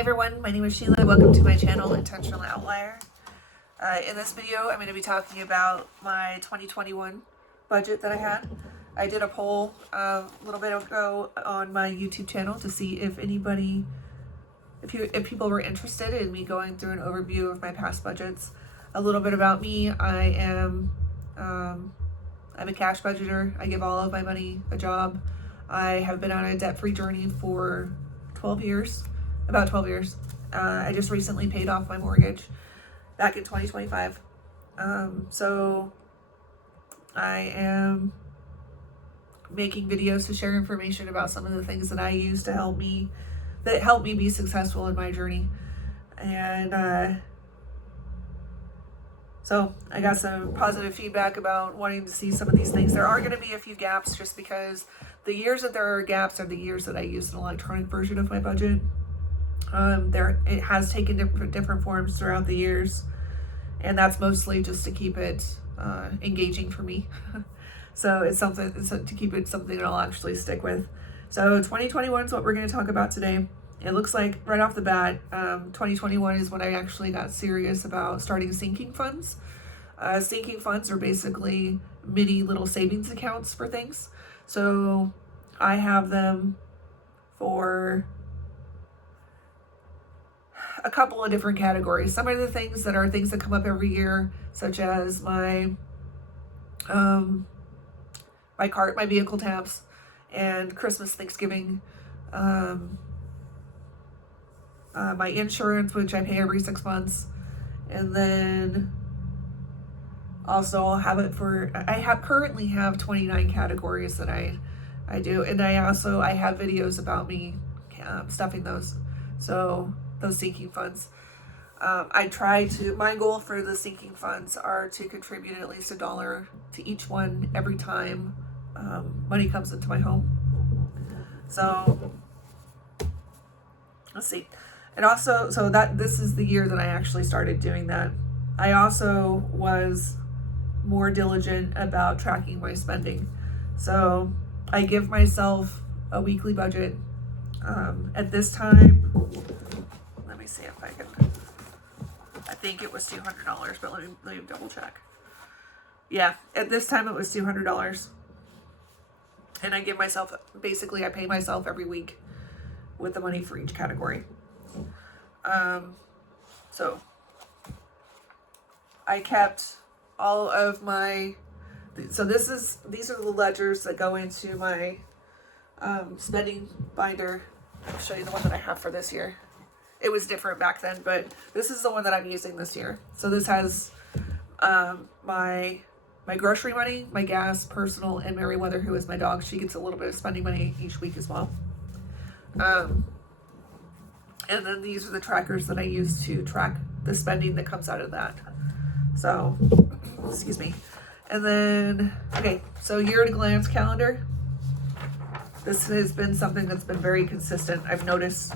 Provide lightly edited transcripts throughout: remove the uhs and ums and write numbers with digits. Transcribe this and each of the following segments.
everyone, my name is Sheila. Welcome to my channel, Intentional Outlier. In this video, I'm going to be talking about my 2021 budget that I had. I did a poll a little bit ago on my YouTube channel to see if people were interested in me going through an overview of my past budgets. A little bit about me: I'm a cash budgeter. I give all of my money a job. I have been on a debt-free journey for 12 years. About 12 years. I just recently paid off my mortgage back in 2025. So I am making videos to share information about some of the things that I use to help me be successful in my journey. And so I got some positive feedback about wanting to see some of these things. There are going to be a few gaps just because the years that there are gaps are the years that I used an electronic version of my budget. It has taken different forms throughout the years, and that's mostly just to keep it engaging for me. So it's to keep it something that I'll actually stick with. So 2021 is what we're going to talk about today. It looks like right off the bat, 2021 is when I actually got serious about starting sinking funds. Sinking funds are basically mini little savings accounts for things. So I have them for a couple of different categories. Some of the things that are things that come up every year, such as my vehicle taps, and Christmas, Thanksgiving, my insurance, which I pay every 6 months, and then also I'll have it for, currently have 29 categories that I do, and I have videos about me stuffing those. So those sinking funds. My goal for the sinking funds are to contribute at least $1 to each one every time money comes into my home. So let's see. And also, this is the year that I actually started doing that. I also was more diligent about tracking my spending. So I give myself a weekly budget. At this time, let me see if I can, I think it was $200, but let me double check. Yeah, at this time it was $200. And I give myself, basically I pay myself every week with the money for each category. So I kept all of my, so these are the ledgers that go into my spending binder. I'll show you the one that I have for this year. It was different back then, but this is the one that I'm using this year. So this has my grocery money, my gas, personal, and Meriwether, who is my dog. She gets a little bit of spending money each week as well. And then these are the trackers that I use to track the spending that comes out of that. So, excuse me. And then, okay, so year at a glance calendar. This has been something that's been very consistent. I've noticed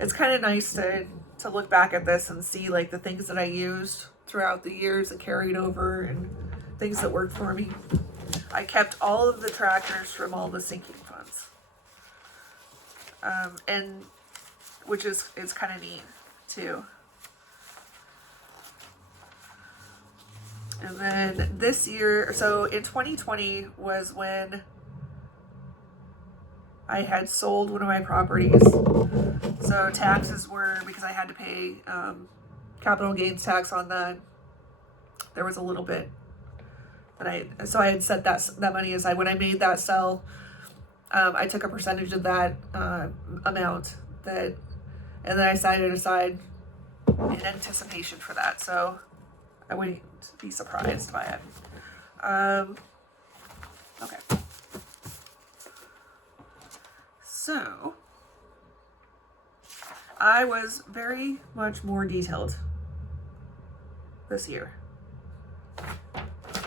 it's kind of nice to look back at this and see like the things that I used throughout the years that carried over and things that worked for me. I kept all of the trackers from all the sinking funds. And which is kind of neat too. And then this year, so in 2020 was when I had sold one of my properties. So taxes were, because I had to pay capital gains tax on that, there was a little bit that so I had set that money aside. When I made that sell, I took a percentage of that amount and then I set it aside in anticipation for that. So I wouldn't be surprised by it. Okay. So I was very much more detailed this year,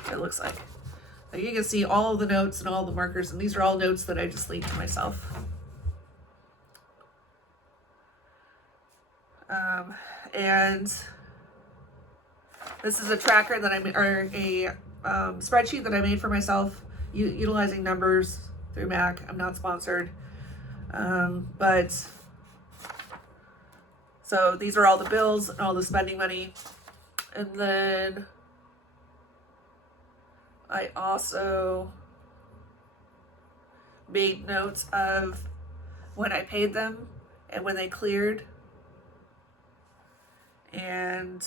it looks like. Now you can see all of the notes and all the markers, and these are all notes that I just leave to myself. And this is a tracker that spreadsheet that I made for myself, utilizing numbers through Mac. I'm not sponsored. But So these are all the bills and all the spending money. And then I also made notes of when I paid them and when they cleared. And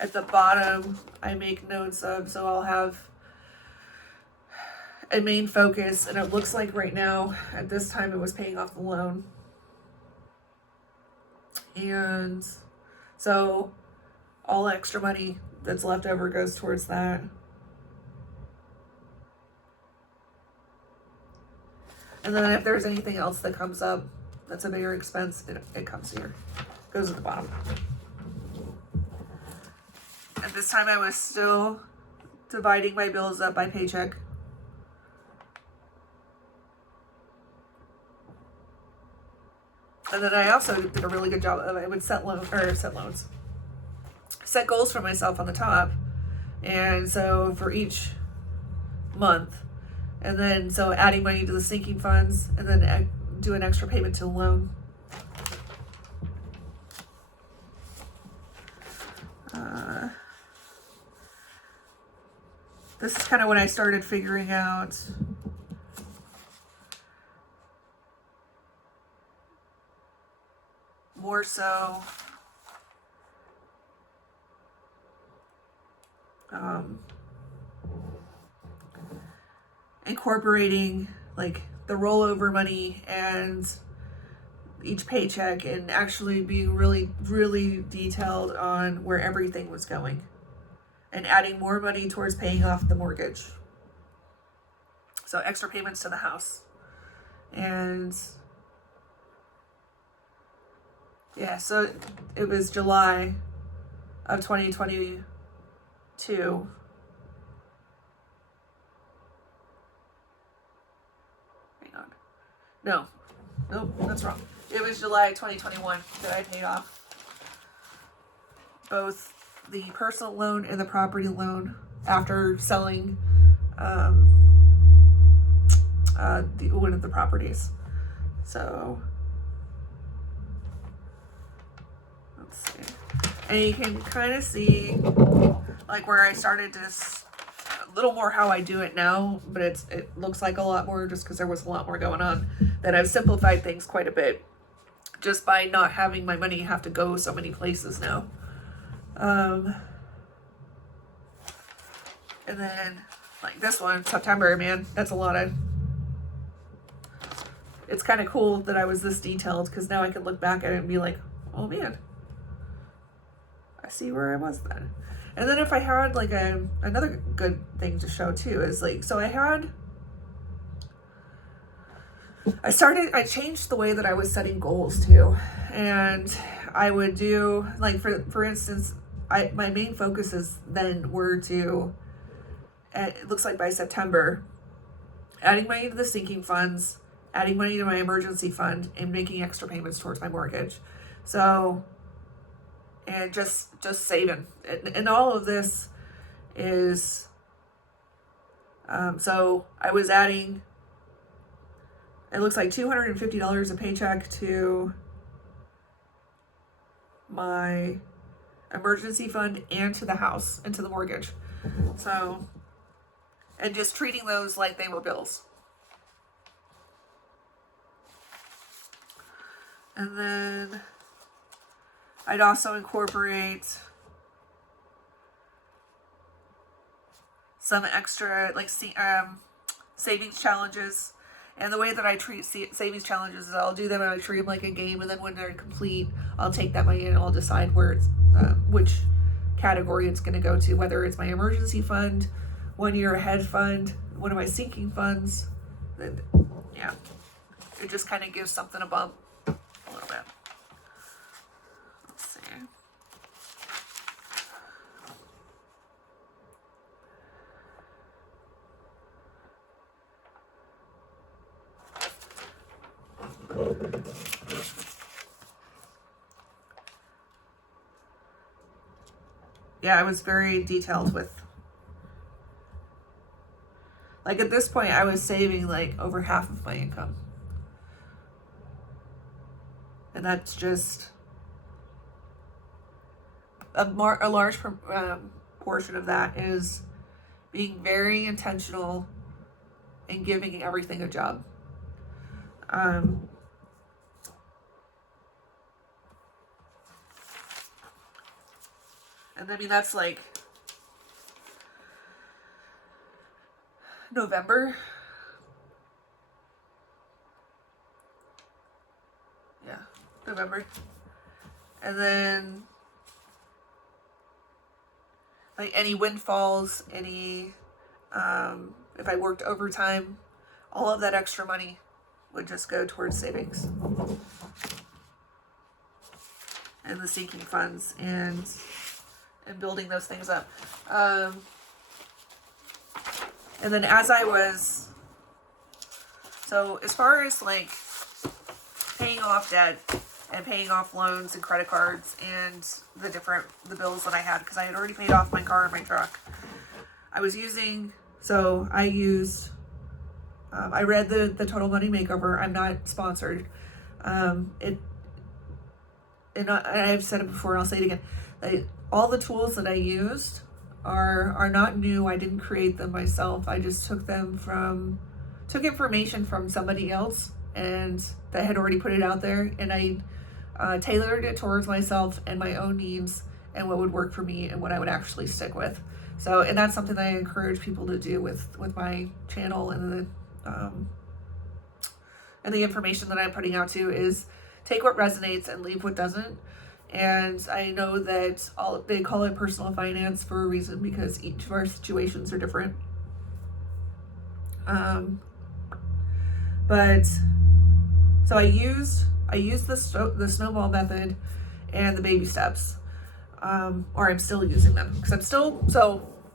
at the bottom, I make notes of, so I'll have a main focus, and it looks like right now, at this time, it was paying off the loan. And so all extra money that's left over goes towards that. And then if there's anything else that comes up that's a bigger expense, it comes here. Goes at the bottom. At this time, I was still dividing my bills up by paycheck. And then I also did a really good job of, I would set goals for myself on the top. And so for each month, and then so adding money to the sinking funds, and then do an extra payment to the loan. This is kind of when I started figuring out more so incorporating like the rollover money and each paycheck, and actually being really, really detailed on where everything was going, and adding more money towards paying off the mortgage. So extra payments to the house. And yeah, so it was July of 2022. Hang on. Nope, that's wrong. It was July 2021 that I paid off both the personal loan and the property loan after selling one of the properties. So let's see, and you can kind of see like where I started to a little more how I do it now, but it looks like a lot more just because there was a lot more going on, that I've simplified things quite a bit just by not having my money have to go so many places now. And then like this one, September, man, that's a lot of, it's kind of cool that I was this detailed, because now I can look back at it and be like, oh man, I see where I was then. And then if I had like another good thing to show too is like, so I changed the way that I was setting goals too. And I would do like, for instance, my main focuses then were to, it looks like by September, adding money to the sinking funds, adding money to my emergency fund, and making extra payments towards my mortgage. So, and just saving. And all of this is, so I was adding, it looks like $250 a paycheck to my emergency fund and to the house and to the mortgage. So, and just treating those like they were bills. And then I'd also incorporate some extra like savings challenges. And the way that I treat savings challenges is I'll do them and I treat them like a game, and then when they're complete, I'll take that money and I'll decide where it's which category it's going to go to, whether it's my emergency fund, 1 year ahead fund, one of my sinking funds. Yeah, it just kind of gives something a bump a little bit. Let's see. Yeah, I was very detailed with, like at this point I was saving like over half of my income. And that's just a large portion of that is being very intentional and giving everything a job. And I mean, that's like November. Yeah, November. And then like any windfalls, any if I worked overtime, all of that extra money would just go towards savings and the sinking funds and building those things up. And then as far as like paying off debt and paying off loans and credit cards and the bills that I had, because I had already paid off my car and my truck, I read the Total Money Makeover. I'm not sponsored. And I've said it before, I'll say it again. All the tools that I used are not new. I didn't create them myself. I just took information from somebody else and that had already put it out there, and I tailored it towards myself and my own needs and what would work for me and what I would actually stick with. So, and that's something that I encourage people to do with my channel and the information that I'm putting out too, is take what resonates and leave what doesn't. And I know that they call it personal finance for a reason, because each of our situations are different. But so I used the snowball method and the baby steps, or I'm still using them because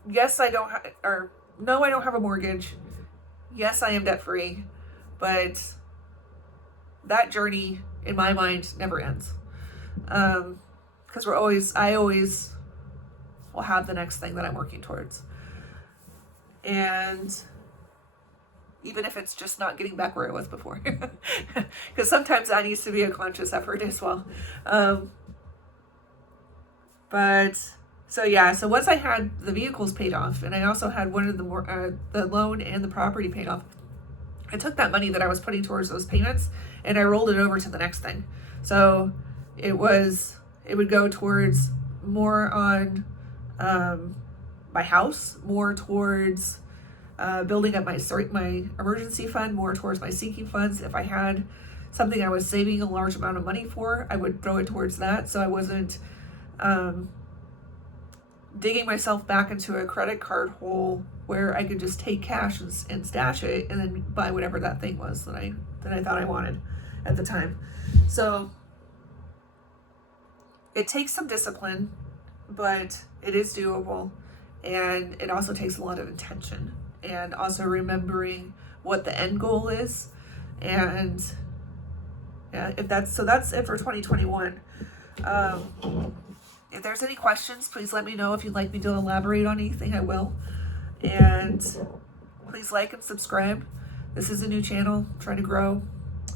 yes, I don't have a mortgage. Yes, I am debt free, but that journey in my mind never ends. Because I always will have the next thing that I'm working towards. And even if it's just not getting back where I was before, because sometimes that needs to be a conscious effort as well. So once I had the vehicles paid off, and I also had one of the loan and the property paid off, I took that money that I was putting towards those payments and I rolled it over to the next thing. So it would go towards more on my house, more towards building up my emergency fund, more towards my sinking funds. If I had something I was saving a large amount of money for, I would throw it towards that, so I wasn't digging myself back into a credit card hole where I could just take cash and stash it and then buy whatever that thing was that I thought I wanted at the time. So it takes some discipline, but it is doable, and it also takes a lot of intention and also remembering what the end goal is. And yeah, that's it for 2021. If there's any questions, please let me know. If you'd like me to elaborate on anything, I will. And please like and subscribe. This is a new channel, I'm trying to grow.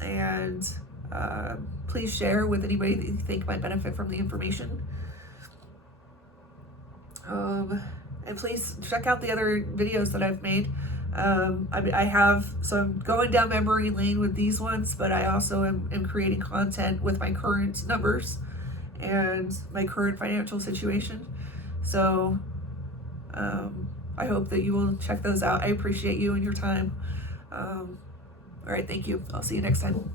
And please share with anybody that you think might benefit from the information. And please check out the other videos that I've made. I'm going down memory lane with these ones, but I also am creating content with my current numbers and my current financial situation. So I hope that you will check those out. I appreciate you and your time. All right, thank you. I'll see you next time.